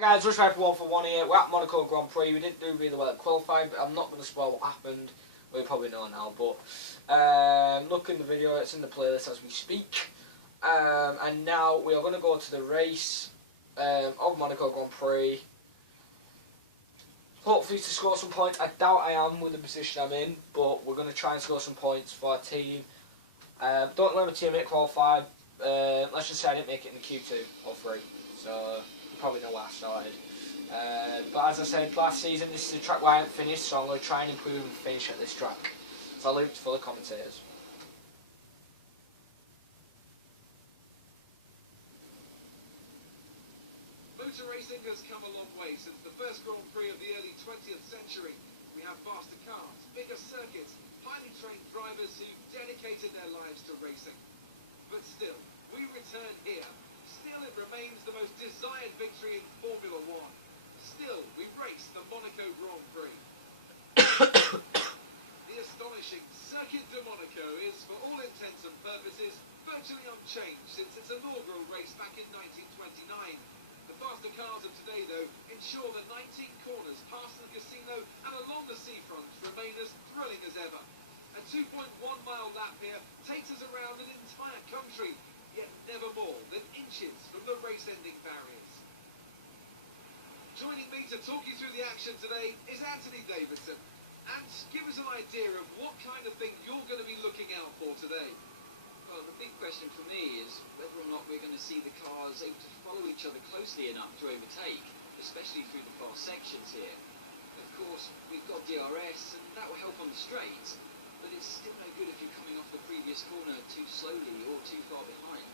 Guys, Rush Ride for 1 here. We're at Monaco Grand Prix. We didn't do really well at qualifying, but I'm not going to spoil what happened. Well, you probably know now, but look in the video, it's in the playlist as we speak. And now we are going to go to the race of Monaco Grand Prix. Hopefully to score some points. I doubt I am with the position I'm in, but we're going to try and score some points for our team. Don't let my teammate qualify. Let's just say I didn't make it in the Q2 or 3. So you probably know where I started. But as I said last season, this is a track where I haven't finished, so I'm going to try and improve and finish at this track. So I'll leave it for the commentators. Motor racing has come a long way since the first Grand Prix of the early 20th century. We have faster cars, bigger circuits, highly trained drivers who dedicated their lives to racing. But still, we return here. Still, it remains the most desired victory in Formula One. Still, we race the Monaco Grand Prix. The astonishing Circuit de Monaco is, for all intents and purposes, virtually unchanged since its inaugural race back in 1929. The faster cars of today, though, ensure that 19 corners past the casino and along the seafront remain as thrilling as ever. A 2.1-mile lap here takes us around an entire country, yet never more than inches from the race-ending barriers. Joining me to talk you through the action today is Anthony Davidson. And give us an idea of what kind of thing you're going to be looking out for today. Well, the big question for me is whether or not we're going to see the cars able to follow each other closely enough to overtake, especially through the fast sections here. Of course, we've got DRS, and that will help on the straight, but it's still no good if you're coming off the previous corner too slowly or too far behind.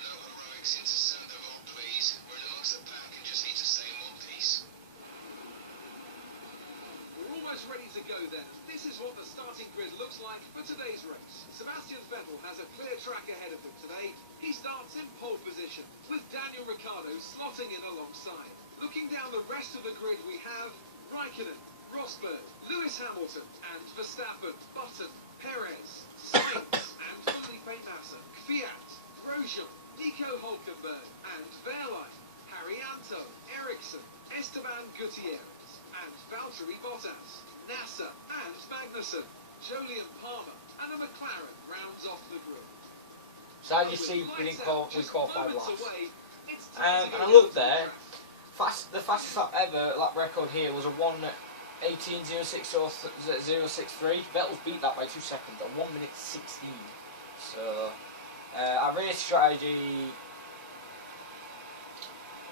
No heroics into centre vault, please. We're in amongst the pack and just need to stay in one piece. We're almost ready to go then. This is what the starting grid looks like for today's race. Sebastian Vettel has a clear track ahead of him today. He starts in pole position, with Daniel Ricciardo slotting in alongside. Looking down the rest of the grid, we have Raikkonen, Rosberg, Lewis Hamilton, and Verstappen, Button, Perez, Sainz, and Felipe Massa, Kvyat, Grosjean, Nico Hülkenberg, and Wehrlein, Haryanto, Ericsson, Esteban Gutierrez, and Valtteri Bottas, Nasser and Magnussen, Jolyon Palmer, and a McLaren rounds off the grid. So as you see, we qualified last. And I looked there, the fastest lap ever, lap record here was a 1:18.06.063. Vettel's beat that by 2 seconds, a 1:16. So, our race strategy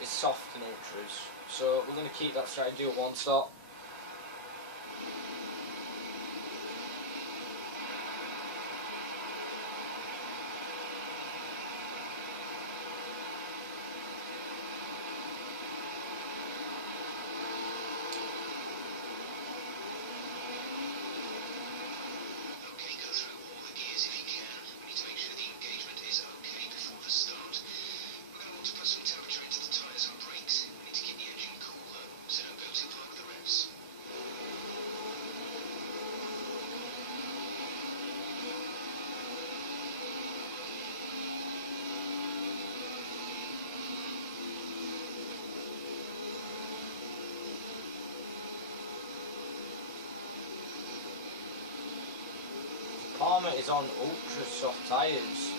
is soft in ultras. So we're going to keep that strategy at one stop. Okay, go through all the gears if you can. We need to make sure the engagement is okay before the start. We're going to want to put some temperature into the tyres and brakes. We need to keep the engine cool though, so don't go too hard with the revs. Palmer is on ultra soft tyres.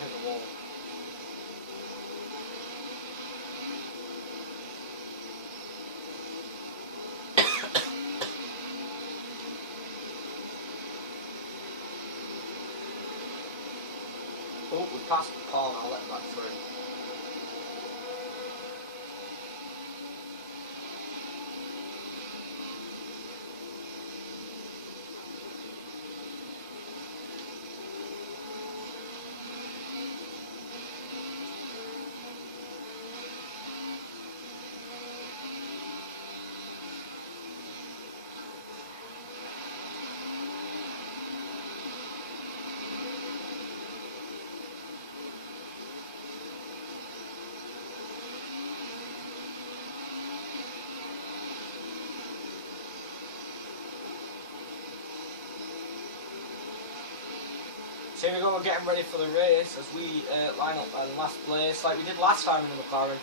Hit the wall. Oh, we passed Palmer, I'll let that through. So here we go, we're getting ready for the race as we line up in last place, like we did last time in the McLaren.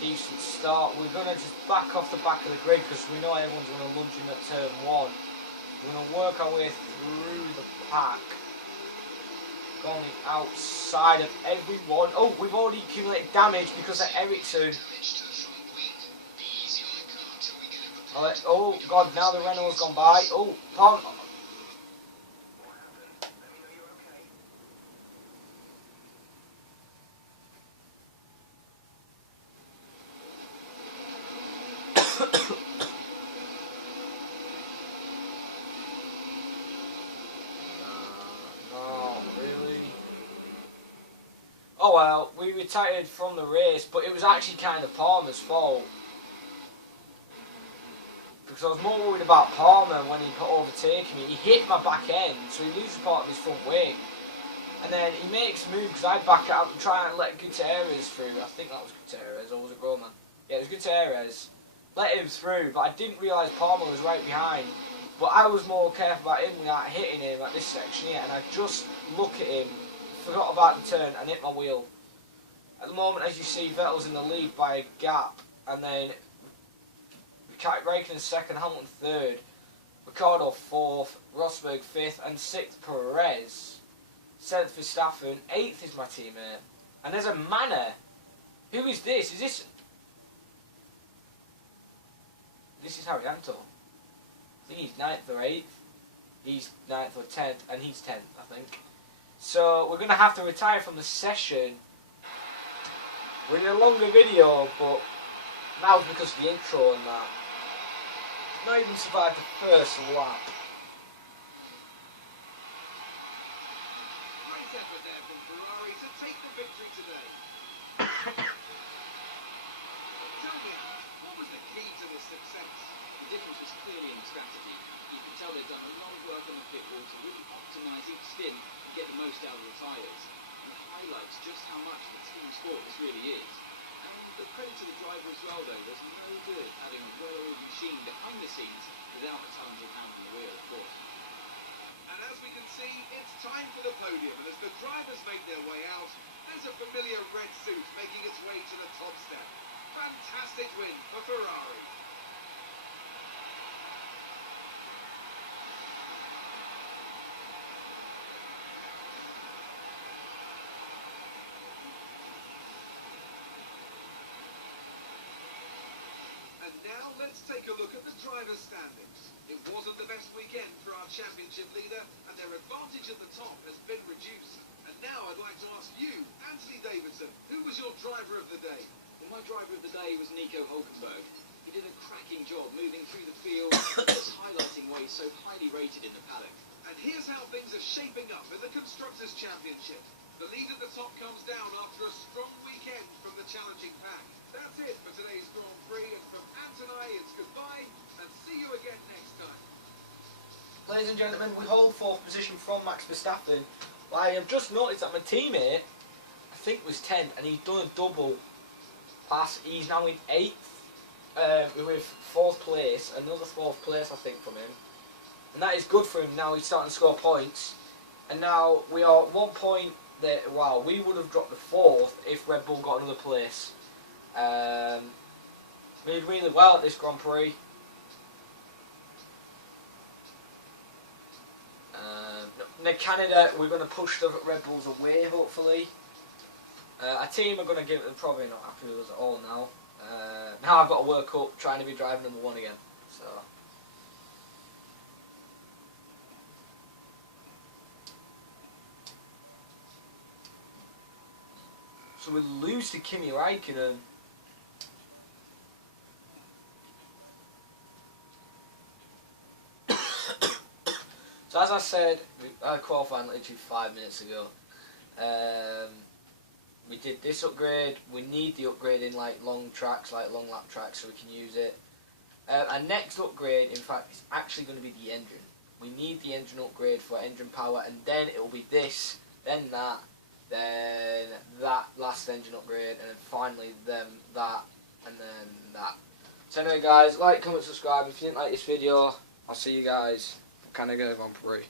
Decent start. We're going to just back off the back of the grid because we know everyone's going to lunge in at turn 1. We're going to work our way through the pack, going outside of everyone. Oh, we've already accumulated damage because of Ericsson. Oh god, now the Renault's gone by. Oh, Palm. Oh well, we retired from the race, but it was actually kind of Palmer's fault. Because I was more worried about Palmer when he overtaking me. He hit my back end, so he loses part of his front wing. And then he makes a move because I back out and try and let Gutierrez through. I think that was Gutierrez, or was it Roman? Yeah, it was Gutierrez. Let him through, but I didn't realise Palmer was right behind. But I was more careful about him without hitting him at this section here, and I just look at him, forgot about the turn, and hit my wheel. At the moment, as you see, Vettel's in the lead by a gap, and then Raikkonen second, Hamilton third, Ricciardo fourth, Rosberg fifth, and sixth Perez, seventh Verstappen, eighth is my teammate, and there's a Manor. Who is this? Is this? This is Haryanto. I think he's 9th or 8th. He's 9th or 10th, and he's 10th, I think. So we're going to have to retire from the session. We're in a longer video, but that was because of the intro and that. Not even survived the first lap. Great effort there from Ferrari to take the victory today. Tell me, what was the key to the success? The difference was clearly in strategy. You can tell they've done a lot of work on the pit wall to really optimise each spin and get the most out of the tyres. It highlights just how much of a team sport this really is. And the credit to the driver as well though, there's no good having a well-oiled machine behind the scenes without a talented hand on the wheel, of course. And as we can see, it's time for the podium, and as the drivers make their way out, there's a familiar red suit making its way to the top step. Fantastic win for Ferrari. And now let's take a look at the drivers' standings. It wasn't the best weekend for our championship leader, and their advantage at the top has been reduced. And now I'd like to ask you, Anthony Davidson, who was your driver of the day? Well, my driver of the day was Nico Hülkenberg. He did a cracking job moving through the field, just highlighting why he's so highly rated in the paddock. And here's how things are shaping up in the Constructors' Championship. The lead at the top comes down after a strong weekend from the challenging pack. That's it for today's Grand Prix, and from Ant and I, it's goodbye, and see you again next time. Ladies and gentlemen, we hold 4th position from Max Verstappen. I have just noticed that my teammate, I think was 10th, and he's done a double pass. He's now in 8th, with 4th place, another 4th place I think from him. And that is good for him. Now he's starting to score points. And now we are at 1 point there. Wow, we would have dropped the 4th if Red Bull got another place. We did really well at this Grand Prix. In Canada, we're going to push the Red Bulls away, hopefully. Our team are going to give it, probably not happy with us at all now. Now I've got to work up trying to be driver number 1 again. So we lose to Kimi Raikkonen. So as I said, I qualified literally 5 minutes ago. We did this upgrade. We need the upgrade in like long tracks, like long lap tracks, so we can use it. Our next upgrade, in fact, is actually going to be the engine. We need the engine upgrade for engine power, and then it will be this, then that, then that last engine upgrade, and then finally then that, and then that. So anyway guys, like, comment, subscribe. If you didn't like this video, I'll see you guys. Can I go on 3?